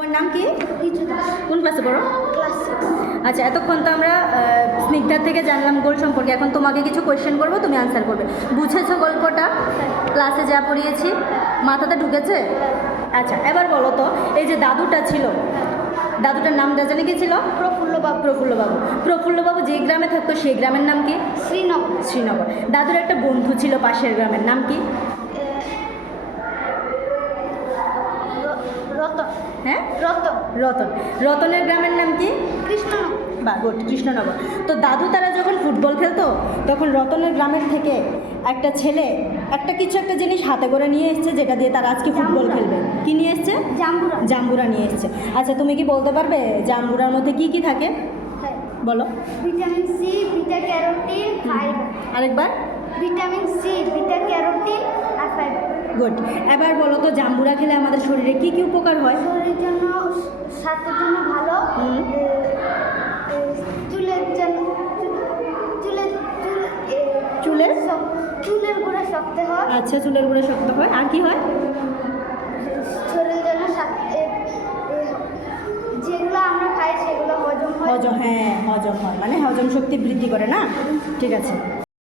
তোমার নাম কি? কিছু দাস। কোন ক্লাসে পড়ো? ক্লাস 6। আচ্ছা, এতক্ষণ তো আমরা স্নিগ্ধার থেকে জানলাম গোল সম্পর্কে। এখন তোমাকে কিছু কোয়েশ্চেন করবো, তুমি আনসার করবে। বুঝেছো গল্পটা? ক্লাসে যা পড়িয়েছি মাথাতে ঢুকেছে? আচ্ছা, এবার বলো তো, এই যে দাদুটা ছিল, দাদুটার নামটা জানি কি ছিল? প্রফুল্লবাবু। প্রফুল্লবাবু। প্রফুল্লবাবু যে গ্রামে থাকতো সেই গ্রামের নাম কি? শ্রীনগর। শ্রীনগর। দাদুর একটা বন্ধু ছিল পাশের গ্রামের, নাম কি? রতন। হ্যাঁ, রতন। রতন। রতনের গ্রামের নাম কি? কৃষ্ণনগর। বা গুড, কৃষ্ণনগর। তো দাদু তারা যখন ফুটবল খেলতো তখন রতনের গ্রামের থেকে একটা ছেলে একটা জিনিস হাতে করে নিয়ে এসছে, যেটা দিয়ে তারা আজকে ফুটবল খেলবে। কি নিয়ে এসছে? জাম্বুরা। জাম্বুরা নিয়ে এসছে। আচ্ছা, তুমি কি বলতে পারবে জাম্বুরার মধ্যে কি কি থাকে? হ্যাঁ। বলো। Vitamin C, beta carotene, fibre. আরেকবার। ভিটামিন সি, বিটা ক্যারোটিন আর ফাইবার। গুড। এবার বলো তো, জাম্বুরা খেলে আমাদের শরীরে কি কি উপকার হয়? শরীরের জন্য, স্বাস্থ্যের জন্য ভালো। চুলের জন্য, চুলের চুলের গোড়া শক্ত হয়। আচ্ছা, চুলের গোড়া শক্ত হয়। আর কি হয়? শরীরের জন্য যেগুলো আমরা খাই সেগুলো হজম হয়। হজম, হ্যাঁ হজম হয়, মানে হজম শক্তি বৃদ্ধি করে না? ঠিক আছে।